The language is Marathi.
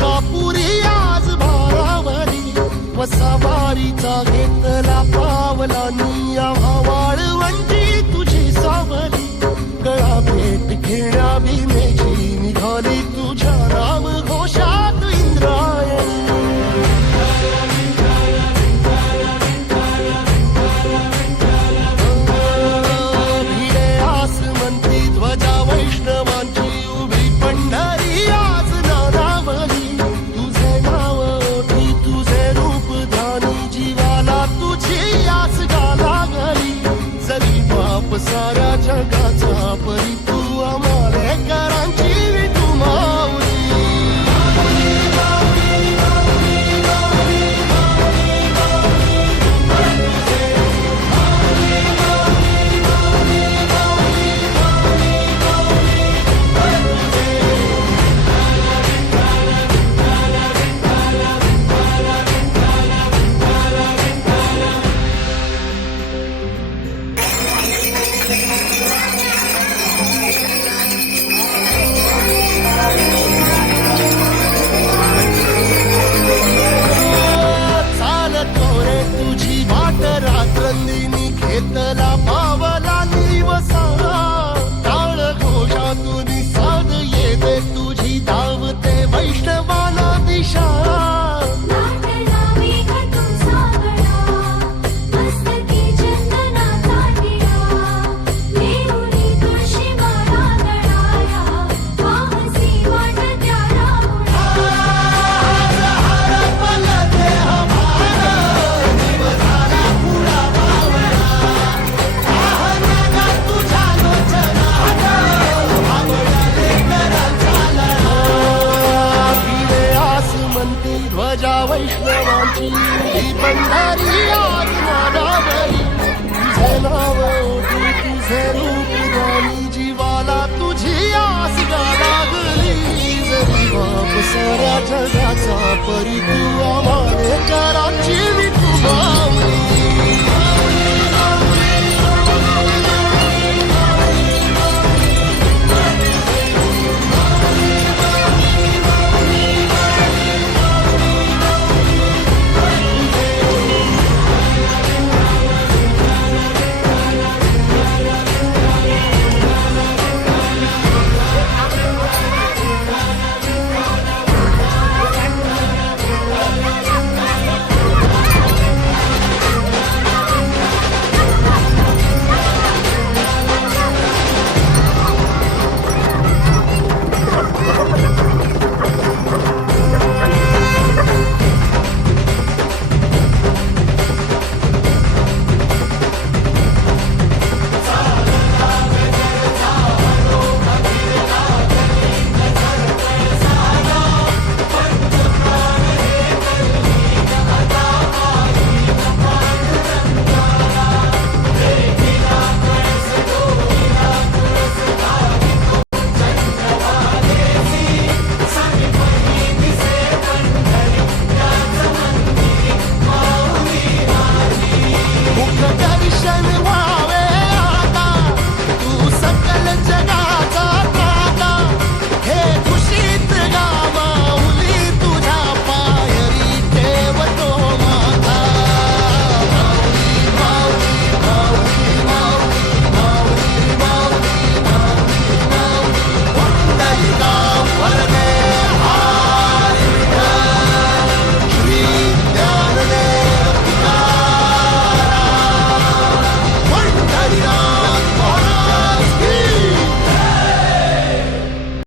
मलकापुरी आज भारावरी वसावारीचा घेतला पावला निया वाळवंटी तुझी सावली गळा भेट घेण्या भीमेची निघाली तुझ्या नाम घोषात इंद्रायणी भिडे आसमंती ध्वजा वैष्णवांची उभी पंढरी आज नानावली तुझे नाव ओठी तुझे रूप ध्यानी जीवाला तुझी आस गाला गली जरी बाप साऱ्या जगाचा परी तू आमालेकरांची विठू माऊली तुझी वाट रात्रंदिनी घेतला पावला निवसा टाळ घोषातून साध येते तुझी धावते वैष्णवाला दिशा ध्वजा वैष्णवांची ही पंढरी आज नानावली तुझे नाव ओठी तुझे रूप ध्यानी जीवाला तुझी आस लागली जरी बाप साऱ्या जगाचा परी तू आमालेकरांची